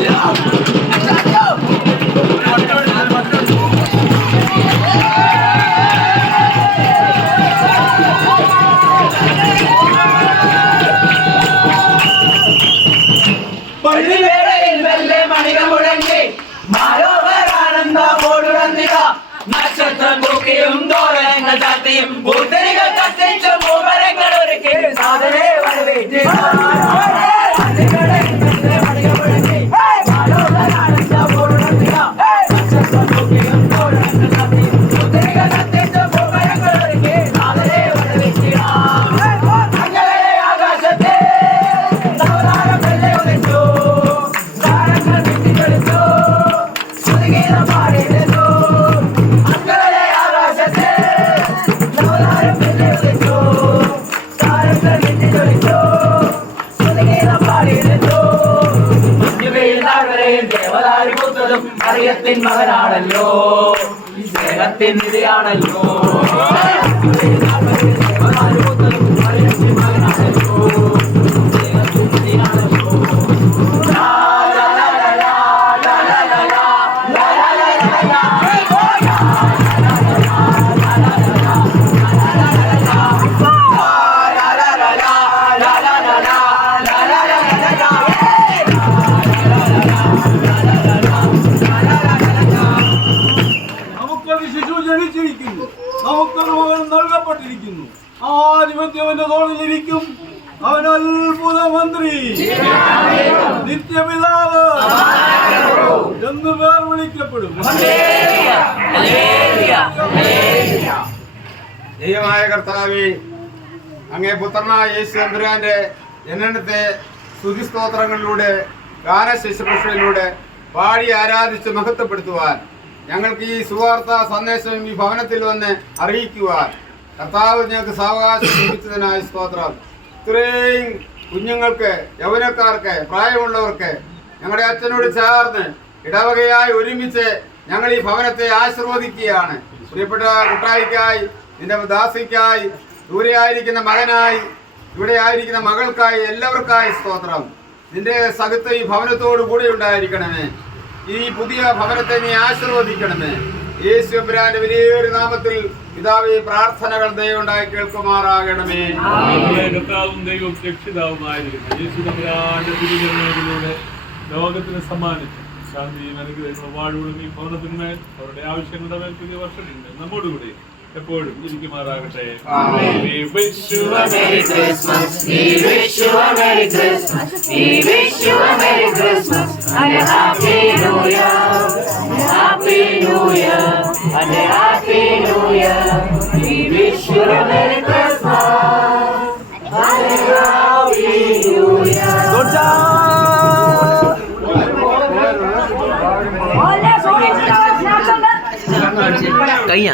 Yeah! വെല്ലെ മണികൾ മുഴങ്ങി മാലോകരാനന്ദമോടുണർന്നിക നക്ഷത്രം തൂക്കിയും തോരങ്ങൾ അറിയത്തിൻ മകനാണല്ലോ. സ്നേഹത്തിൻ നിധിയാണല്ലോ. ശിശു ജനിച്ചിരിക്കുന്നു നമുക്കൊരു മകൻ നൽകപ്പെട്ടിരിക്കുന്നു. ആ ആധിപത്യവന്റെ തോളിലിരിക്കും. അവൻ അത്ഭുത മന്ത്രി നിത്യപിതാവ്. എന്ന് പേർ വിളിക്കപ്പെടും. ദൈവമായ കർത്താവെ അങ്ങേ പുത്രനായ യേശു തമ്പുരാന്റെ ജനനത്തെ സ്തുതിസ്തോത്രങ്ങളിലൂടെ ഗാനശുശ്രൂഷയിലൂടെ പാടി ആരാധിച്ച് മഹത്വപ്പെടുത്തുവാൻ ഞങ്ങൾക്ക് ഈ സുവാർത്ത സന്ദേശം ഈ ഭവനത്തിൽ വന്ന് അറിയിക്കുവാൻ. കർത്താവ് ഞങ്ങൾക്ക് സാവകാശം ലഭിച്ചതിനായ സ്തോത്രം. ഇത്രയും കുഞ്ഞുങ്ങൾക്ക് യൗവനക്കാർക്ക് പ്രായമുള്ളവർക്ക് ഞങ്ങളുടെ അച്ഛനോട് ചേർന്ന് ഇടവകയായി ഒരുമിച്ച് ഞങ്ങൾ ഈ ഭവനത്തെ ആശീർവദിക്കുകയാണ്. പ്രിയപ്പെട്ട കുട്ടായിക്കായി നിന്റെ ദാസിക്കായി ദൂരെ ആയിരിക്കുന്ന മകനായി ഇവിടെ ആയിരിക്കുന്ന മകൾക്കായി എല്ലാവർക്കായി സ്തോത്രം. നിന്റെ സകത്ത് ഈ ഭവനത്തോടു കൂടി ഉണ്ടായിരിക്കണമേ. ഈ പുതിയ ഭവനത്തെ നീ ആശീർവദിക്കണമേ. യേശു എമ്പുരാന്റെ വലിയൊരു നാമത്തിൽ പിതാവേ പ്രാർത്ഥനകൾ ദയവുണ്ടായി കേൾക്കുമാറാകണമേ. ദൈവം കർത്താവും ദൈവവും രക്ഷിതാവുമായിരിക്കുന്ന യേശു തമ്പുരാന്റെ തിരുജന്മത്തിലൂടെ ലോകത്തിന് സമ്മാനിച്ചു ശാന്തിയും അനുഗ്രഹങ്ങളും വാഴുകളും ഈ ഭവനത്തിന്മേൽ അവരുടെ ആവശ്യങ്ങളുടെ മേൽ പുതിയ വർഷമുണ്ട് നമ്മോടുകൂടി എപ്പോഴും ഇരിക്കുമാറാകട്ടെ. We and Happy New Year, Happy New Year, and Happy New Year. We wish you a Merry Christmas and Happy New Year. Good job. કઈ